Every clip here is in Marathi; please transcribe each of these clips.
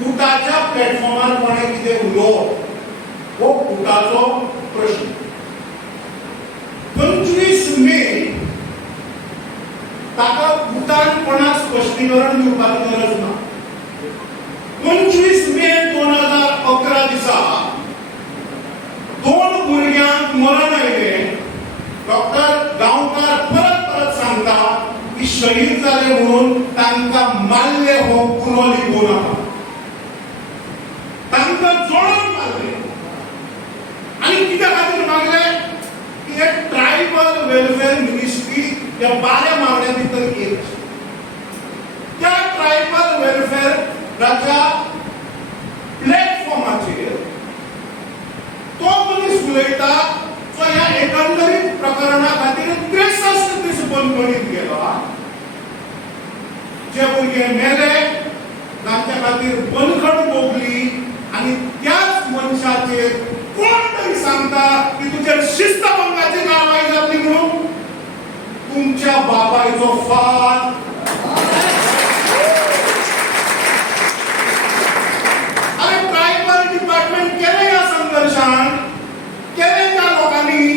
फुटाच्या प्लॅटफॉर्मार कोणे कितें उलोवप हो फुटाचो प्रश्न. 25 मे ताका फुटान कोणाक स्पश्टीकरण दिवपाची गरज ना. 25 मे 2011 दिसा 2 भुरग्यांक मरण आयलें. डॉक्टर गांवकार परत सांगता की शहीद जाले म्हणून तांकां मारले हो गुन्हो लिखूं नाका. तांकां जोडून मारले आनी कित्या खातीर मारले की हे ट्रायबल वेलफेअर मिनिस्ट्री ह्या 12 मागण्या भितर एक आसा. त्या ट्रायबल वेलफेअराच्या प्लॅटफॉर्माचेर तो मनीस उलयता जो ह्या एकंदरीत प्रकरणा खातीर 63 दीस बंदखणीत गेला. जे भुरगे मेले तांच्या खातीर बंदखण भोगली आनी त्याच मनशाचेर कोण तरी सांगता की तुजेर शिस्तभंगाची कारवाई जातली म्हणून. तुमच्या बापायचो फाल अरे ट्रायबल डिपार्टमेंट केले या संघर्षान केले त्या लोकांनी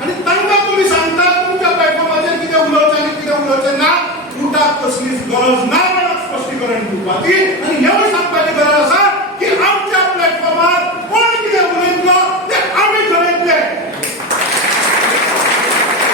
आणि तांकां तुम्ही सांगता तुमच्या प्लॅटफॉर्माचेर कितें उलोवचें आनी कितें उलोवचें ना. फुटाक कसलीच गरज ना म्हणून स्पश्टीकरण दिवपाची. आणि